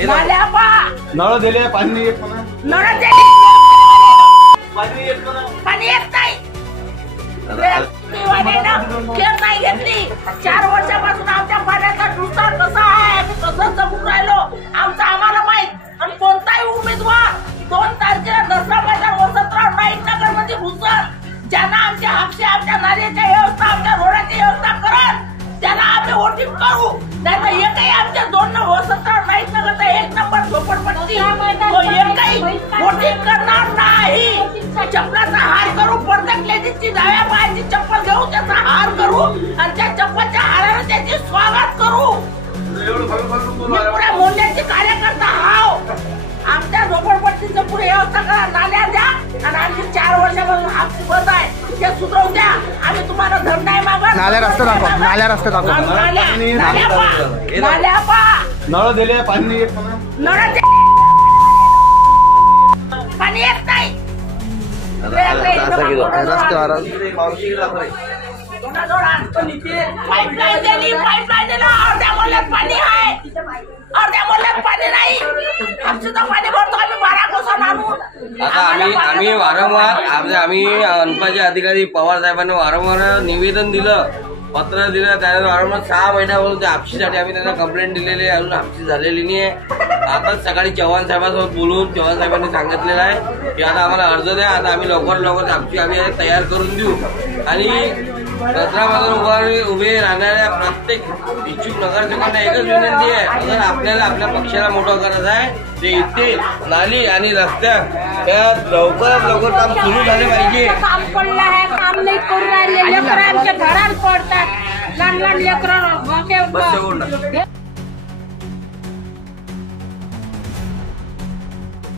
नळ दिले पाणी नाही येत म्हणा. नळ पाणी येत नाही. केअर नाही घेतली. 4 वर्षापासून आमच्या पाण्याचा नुकसान कसा आहे आम्ही कसं जगून राहिलो आमचं आम्हाला माहित. आणि कोणताही उमेदवार 2 तारखेला दसरा मैदान वसंतराव नाईक नगर मध्ये घुसल ज्यांना आमच्या हापशे आमच्या नाल्याच्या व्यवस्था आमच्या रोडाची व्यवस्था करत त्याला आम्ही वोटिंग करू. नाही तर एकही आमच्या 2 वसंतराव नाईक नगरचा 1 नंबर झोपडपट्टी एकही वोटिंग करणार नाही. चप्पलाचा हार करू. प्रत्येक लेडीजची डाव्या पायाची चप्पल घेऊ त्याचा हार करू आणि त्या चप्पलच्या हाराने त्याचे स्वागत करू. मी पुऱ्या मोहल्ल्याची कार्यकर्ता हाव. आमच्या झोपडपट्टीचं पुढे व्यवस्था करा. नाल्या द्या आणि आणखी 4 वर्षापासून हापशी बंद आहे ते सुधरवून द्या. आम्ही तुम्हाला धन नाही मागत. नाल्या रस्ते दाखव. नाल्या रस्ते दाखव. नाल्या पा नळ दिले पाणी नाही येत म्हणा. नळ पाणी येत नाही. पाईपलाईन दिली. पाईपलाईन दिला. अर्ध्या मोहल्ल्यात पाणी आहे. अर्ध्या मोहल्ल्यात पाणी नाही. आमचं पाणी भरतो आम्ही 12 कोसून आणून. आता आम्ही वारंवार आम्ही मनपाचे अधिकारी पवार साहेबांना वारंवार निवेदन दिलं, पत्र दिलं. त्यानंतर वारंवार 6 महिन्यापासून त्या हापशीसाठी आम्ही त्यांना कंप्लेंट दिलेली आहे. अजून हापशी झालेली नाही आहे. आता सकाळी चव्हाण साहेबांसोबत बोलून चव्हाण साहेबांनी सांगितलेलं आहे की आता आम्हाला अर्ज द्या. आता आम्ही लवकर हापशी आम्ही तयार करून देऊ. आणि दसऱ्यामध्ये उभे राहणाऱ्या प्रत्येक इच्छुक नगरसेवकांना एकच विनंती आहे, अगर आपल्याला आपल्या पक्षाला मोठं करायचं आहे ते इथे नाली आणि रस्त्या त्या लवकरात लवकर काम सुरू झाले पाहिजे. काम पडलं आहे. काम नाही करू राहिले. लेकरं आमच्या घरात पडतात. लहान लेकरं